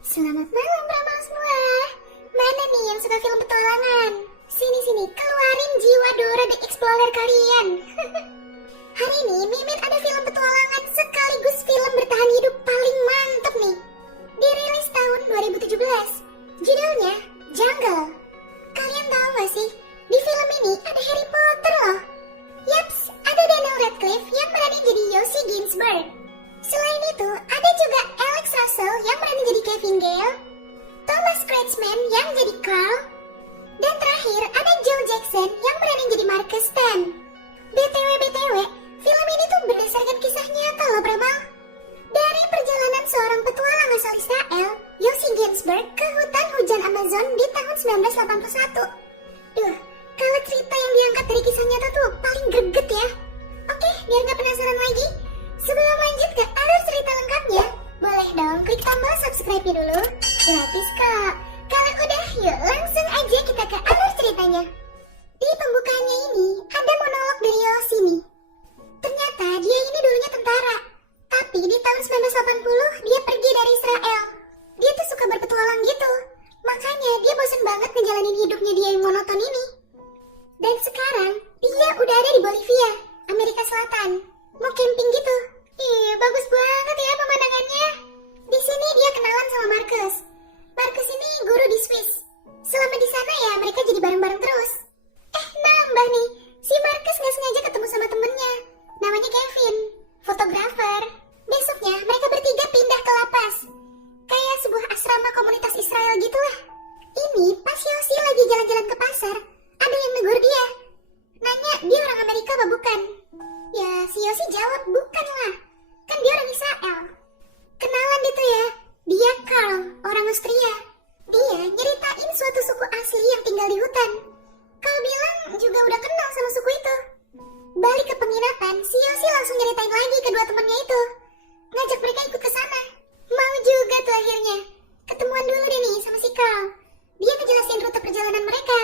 Selamat malam Brahma semua. Mana nih yang suka film petualangan? Sini-sini, keluarin jiwa Dora the Explorer kalian. Hari ini Mimin ada film petualangan sekaligus film bertahan hidup paling mantep nih. Dirilis tahun 2017. Judulnya Jungle. Kalian tahu gak sih, di film ini ada Harry Potter loh. Yaps, ada Daniel Radcliffe yang berani jadi Yoshi Ginsberg. Selain itu, ada juga Alex Russell yang berani jadi Kevin Gale, Thomas Kretschmann yang jadi Carl, dan terakhir ada Joe Jackson yang berani jadi Marcus Stan. BTW, film ini tuh berdasarkan kisah nyata loh Pramal. Dari perjalanan seorang petualang asal Israel, Yoshi Ginsberg ke hutan hujan Amazon di tahun 1981. Duh, kalau cerita yang diangkat dari kisah nyata tuh paling greget ya. Oke, biar gak penasaran lagi, sebelum lanjut ke alur cerita lengkapnya, boleh dong klik tombol subscribe-nya dulu. Gratis kok. Kalau udah, yuk langsung aja kita ke alur ceritanya. Di pembukaannya ini, ada monolog dari Yoshi nih. Ternyata dia ini dulunya tentara. Tapi di tahun 1980, dia pergi dari Israel. Dia tuh suka berpetualang gitu. Makanya dia bosan banget ngejalanin hidupnya dia yang monoton ini. Dan sekarang, dia udah ada di Bolivia, Amerika Selatan. Mau camping gitu. Ih, bagus banget ya pemandangannya. Di sini dia kenalan sama Marcus. Marcus ini guru di Swiss. Selama di sana ya mereka jadi bareng-bareng terus. Nambah nih, si Marcus nggak sengaja ketemu sama temennya. Namanya Kevin, fotografer. Besoknya mereka bertiga pindah ke La Paz. Kayak sebuah asrama komunitas Israel gitulah. Ini pas Yoshi lagi jalan-jalan ke pasar, ada yang negur dia. Nanya dia orang Amerika apa bukan? Ya si Yoshi jawab bukan lah, kan dia orang Israel. Kenalan gitu ya, dia Carl, orang Austria. Dia nyeritain suatu suku asli yang tinggal di hutan. Carl bilang juga udah kenal sama suku itu. Balik ke penginapan, si Yoshi langsung nyeritain lagi kedua temannya itu. Ngajak mereka ikut ke sana. Mau juga tuh akhirnya. Ketemuan dulu deh nih sama si Carl. Dia ngejelasin rute perjalanan mereka.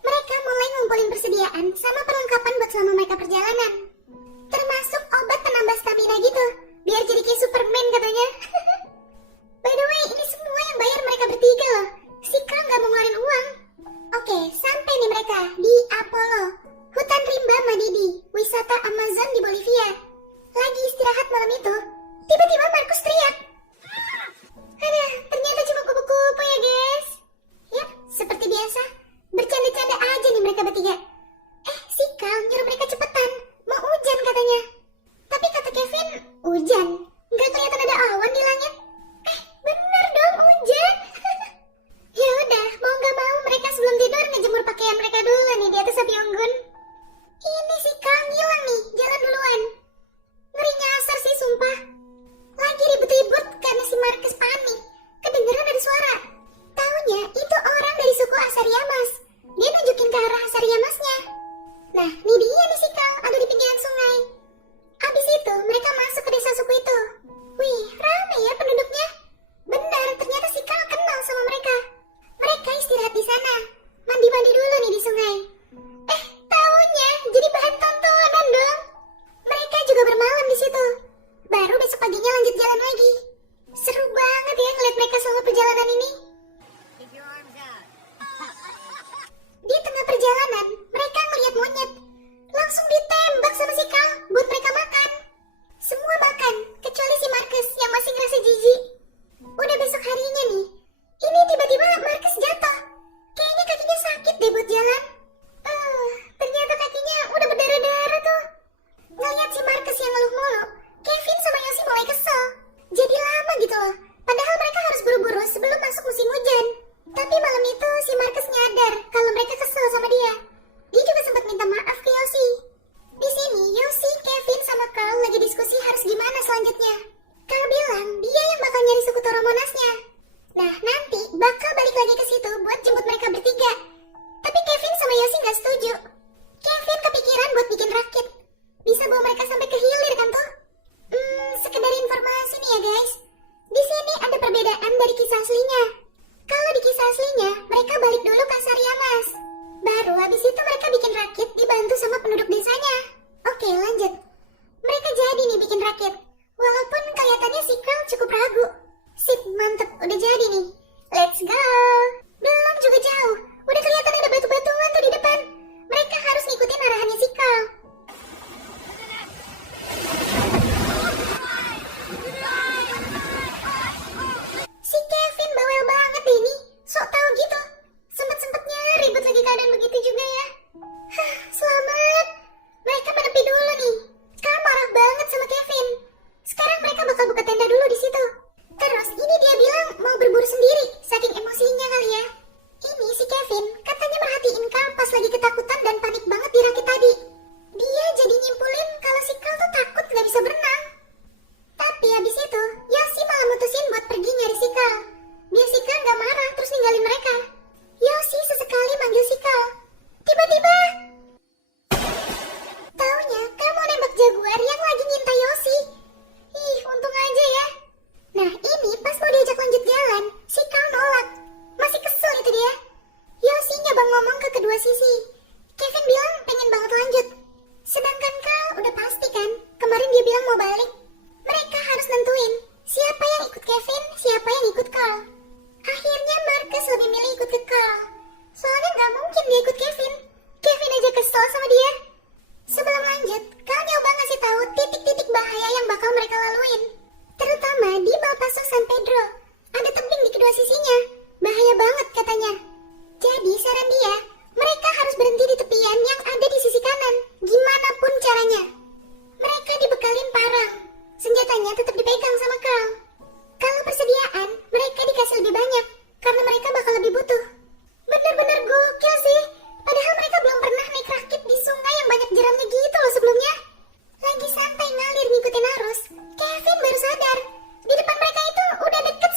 Mereka mulai ngumpulin persediaan sama perlengkapan buat selama mereka perjalanan. Termasuk obat penambah stamina gitu, biar jadi kayak Superman katanya. By the way, ini semua yang bayar mereka bertiga loh. Si Carl gak mau ngeluarin uang. Oke, sampai nih mereka di Apollo, hutan rimba Madidi, wisata Amazon di Bolivia. Lagi istirahat malam itu, tiba-tiba Marcus teriak. Aduh, ternyata cuma kupu-kupu ya guys. Ya, seperti biasa, bercanda-canda aja nih mereka bertiga. Si Carl nyuruh mereka cepetan, mau hujan katanya. Tapi kata Kevin, hujan? Nggak kelihatan ada awan di langit. Bener dong hujan. Ya udah, mau nggak mau mereka sebelum tidur ngejemur pakaian mereka dulu nih di atas api unggun. Ini si Carl ngilang nih, jalan duluan. Ngeri nyasar sih sumpah. Lagi ribut-ribut karena si Marcus panik. Kedengeran ada suara. Taunya itu orang dari suku Asariamas. Dia nunjukin ke arah Asariamasnya. Nah, ini dia nih si Carl ada di pinggiran sungai. Abis itu mereka masuk ke desa suku itu. Wih, rame ya penduduknya. Benar, ternyata si Carl kenal sama mereka. Mereka istirahat di sana. Mandi-mandi dulu nih di sungai. Taunya jadi bahan tontonan dong. Mereka juga bermalam di situ. Baru besok paginya lanjut jalan lagi. Seru banget ya ngeliat mereka selama perjalanan ini. Di tengah perjalanan, mereka ngeliat monyet. Langsung ditembak sama si Carl buat mereka makan. Semua makan, kecuali si Marcus yang masih ngerasa jijik. Udah besok harinya nih, ini tiba-tiba Marcus jatuh. Kayaknya kakinya sakit deh buat jalan. Ternyata kakinya udah berdarah-darah tuh. Ngeliat si Marcus yang ngeluh mulu, Kevin sama Yoshi mulai kesel. Jadi lama gitu loh, padahal mereka harus buru-buru sebelum masuk musim hujan. Tapi malam itu si Marcus nyadar kalau mereka kesel sama dia. Dia juga sempat minta maaf ke Yoshi. Di sini Yoshi, Kevin sama Carl lagi diskusi harus gimana selanjutnya. Carl bilang dia yang bakal nyari suku Toromonasnya. Nah nanti bakal balik lagi ke situ buat jemput mereka bertiga. Tapi Kevin sama Yoshi nggak setuju. Kevin kepikiran buat bikin rakit. Bisa bawa mereka sampai ke hilir kan tuh? Sekedar informasi nih ya guys. Di sini ada perbedaan dari kisah aslinya. Kalau di kisah aslinya, mereka balik dulu ke Asariamas. Baru habis itu mereka bikin rakit dibantu sama penduduk desanya. Oke, lanjut. Mereka jadi nih bikin rakit. Walaupun kelihatannya si Carl cukup ragu. Sip, mantep. Udah jadi nih. Let's go. Belum juga jauh. Udah kelihatan ada batu-batuan tuh di depan. Mereka harus ngikutin arahannya si Carl. Si Kevin bawel banget deh ini. Sok tahu gitu. Sempet-sempetnya ribut lagi keadaan begitu juga ya. Hah, selamat. Mereka menepi dulu nih. Carl marah banget sama Kevin. Sekarang mereka bakal buka tenda dulu di situ. Terus ini dia bilang mau berburu sendiri, saking emosinya kali ya. Ini si Kevin katanya merhatiin Carl pas lagi ketakutan dan panik banget di rakit tadi. Dia jadi nyimpulin kalau si Carl tuh takut gak bisa berenang. Tapi habis itu, Yoshi malah mutusin buat pergi nyari si Carl. Biar si Carl gak marah terus ninggalin mereka. Yoshi sesekali manggil si Carl. Tiba-tiba taunya Carl mau nembak jaguar yang lagi nyintai Yoshi. Ih, untung aja ya. Nah ini pas mau diajak lanjut jalan, si Carl nolak. Masih kesel itu dia. Yoshi nyoba ngomong ke kedua sisi. Kevin bilang pengen banget lanjut. Sedangkan Carl udah pasti kan, kemarin dia bilang mau balik. Mereka harus nentuin siapa yang ikut Kevin, siapa yang ikut Carl. Akhirnya Marcus lebih milih ikut ke Carl. Soalnya gak mungkin dia ikut Kevin. Kevin aja kesel sama dia. Sebelum lanjut, Carl nyoba ngasih tahu titik-titik bahaya yang bakal mereka laluin. Terutama di Balpaso San Pedro. Ada tebing di kedua sisinya. Bahaya banget katanya. Jadi saran dia, mereka harus berhenti di tepian yang ada di sisi kanan. Gimana pun caranya. Mereka dibekalin parang. Senjatanya tetap dipegang sama Carl. Kalau persediaan, mereka dikasih lebih banyak. Karena mereka bakal lebih butuh. Bener-bener gokil sih. Padahal mereka belum pernah naik rakit di sungai yang banyak jeramnya gitu loh sebelumnya. Lagi santai ngalir ngikutin arus, Kevin baru sadar. Di depan mereka itu udah deket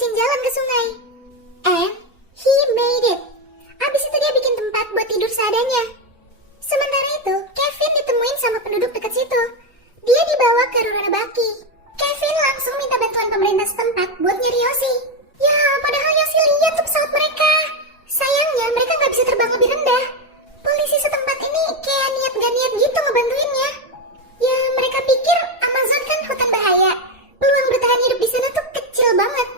bucin jalan ke sungai. And he made it. Abis itu dia bikin tempat buat tidur seadanya. Sementara itu, Kevin ditemuin sama penduduk dekat situ. Dia dibawa ke Ruralabaki. Kevin langsung minta bantuan pemerintah setempat buat nyari Yoshi. Ya, padahal Yoshi lihat tuh pesawat mereka. Sayangnya mereka nggak bisa terbang lebih rendah. Polisi setempat ini kayak niat gak niat gitu ngebantuinnya. Ya, mereka pikir Amazon kan hutan bahaya. Peluang bertahan hidup di sana tuh kecil banget.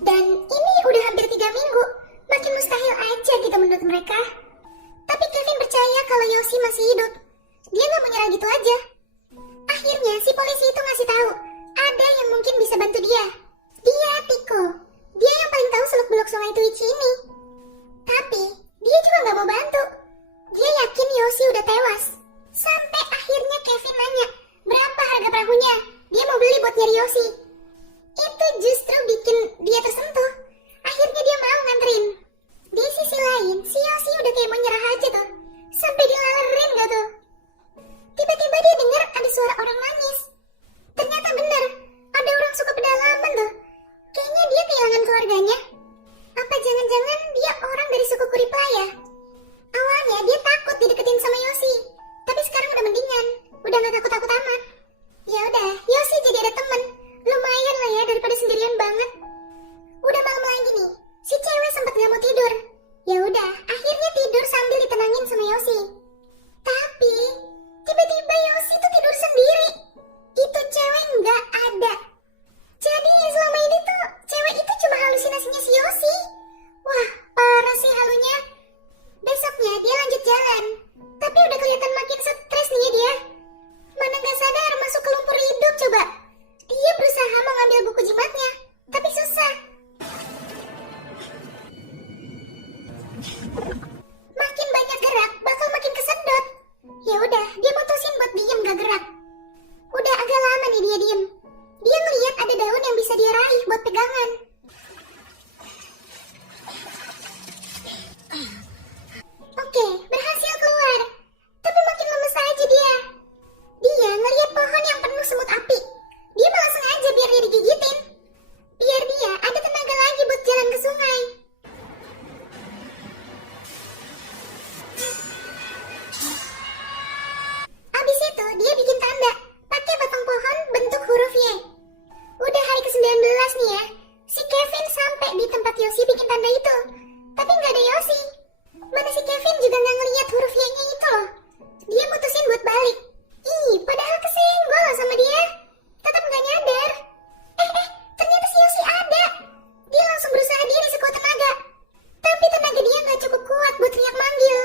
Dan ini udah hampir 3 minggu. Makin mustahil aja gitu menurut mereka. Tapi Kevin percaya kalau Yoshi masih hidup. Dia nggak mau nyerah gitu aja. Akhirnya si polisi itu ngasih tahu ada yang mungkin bisa bantu dia. Dia Tiko. Dia yang paling tahu seluk-beluk sungai Tuichi ini. Tapi dia juga nggak mau bantu. Dia yakin Yoshi udah tewas. Sampai akhirnya Kevin nanya berapa harga perahunya. Dia mau beli buat nyari Yoshi. Itu justru bikin dia tersentuh. Akhirnya dia mau nganterin. Di sisi lain, si Yoshi udah kayak mau nyerah aja tuh. Sampai dilalerin gak tuh. Tiba-tiba dia dengar ada suara orang nangis. Ternyata benar, ada orang suka pedalaman tuh. Kayaknya dia kehilangan keluarganya. Apa jangan-jangan dia orang dari suku Kuriplaya? Awalnya dia takut dideketin sama Yoshi. Tapi sekarang udah mendingan. Udah gak takut-takut amat. Ya udah, Yoshi jadi ada temen. Lumayan lah ya daripada sendirian banget. Udah malam lagi nih. Si cewek sempat gak mau tidur. Ya udah, akhirnya tidur sambil ditenangin sama Yoshi. Tapi tiba-tiba Yoshi tuh tidur sendiri. Itu cewek nggak ada. Jadi selama ini tuh cewek itu cuma halusinasinya si Yoshi. Wah, parah sih halunya. Besoknya dia lanjut jalan. Tapi udah kelihatan makin stres nih ya dia. Mana gak sadar masuk ke lumpur hidup coba. Dia berusaha mau ngambil buku jimatnya, tapi susah. Makin banyak gerak, bakal makin kesedot. Ya udah, dia mutusin buat diem gak gerak. Udah agak lama nih dia diem. Dia ngeliat ada daun yang bisa dia raih buat pegangan. Oke, berhasil keluar. Tapi makin lemes aja dia. Dia ngeliat pohon yang penuh semut api. Dia malah sengaja biar dia digigitin. Biar dia ada tenaga lagi buat jalan ke sungai. Abis itu dia bikin tanda pakai batang pohon bentuk huruf Y. Udah hari ke-19 nih ya. Si Kevin sampai di tempat Yoshi bikin tanda itu. Tapi nggak ada Yoshi. Mana si Kevin juga nggak ngeliat huruf Y-nya itu loh. Dia mutusin buat balik. Ih, padahal kesenggol sama dia. Tetap nggak nyadar. Ternyata si Yoshi ada. Dia langsung berusaha diri sekuat tenaga. Tapi tenaga dia nggak cukup kuat buat teriak manggil.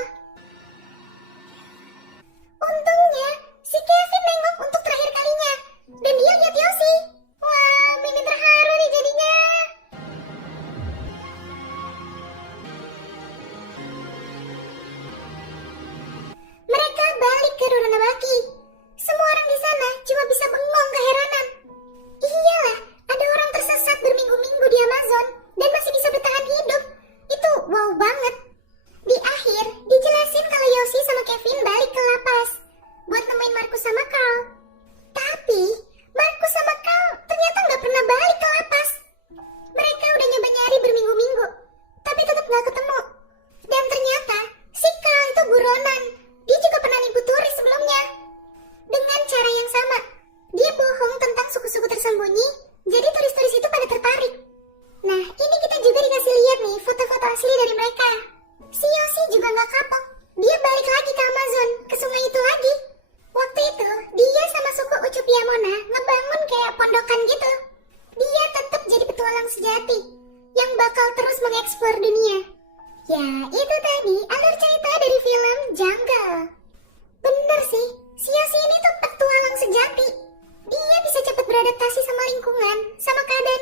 Untungnya, si Kevin nengok untuk terakhir kalinya. Dan dia lihat Yoshi. Wah, Mimin terharu nih jadinya. Mereka balik ke Ruralabaki. Semua orang di sana cuma bisa bengong keheranan. Iyalah, ada orang tersesat berminggu-minggu di Amazon dan masih bisa bertahan hidup. Itu wow banget. Di akhir, dijelasin kalau Yoshi sama Kevin balik ke lapas buat nemuin Marcus sama Carl. Tapi, Marcus sama Carl ternyata nggak pernah balik ke lapas. Mereka udah nyoba nyari berminggu-minggu, tapi tetap nggak ketemu. Dan ternyata, si Carl itu buronan. Dia juga pernah nipu turis sebelumnya. Dengan cara yang sama, dia bohong tentang suku-suku tersembunyi, jadi turis-turis itu pada tertarik. Nah, ini kita juga dikasih lihat nih foto-foto asli dari mereka. Si Yoshi juga nggak kapok. Dia balik lagi ke Amazon, ke sungai itu lagi. Waktu itu, dia sama suku Ucupiamona ngebangun kayak pondokan gitu. Dia tetap jadi petualang sejati yang bakal terus mengeksplor dunia. Ya, itu tadi alur cerita dari film Jungle. Bener sih, si Yoshi ini tuh petualang sejati. Dia bisa cepat beradaptasi sama lingkungan, sama keadaan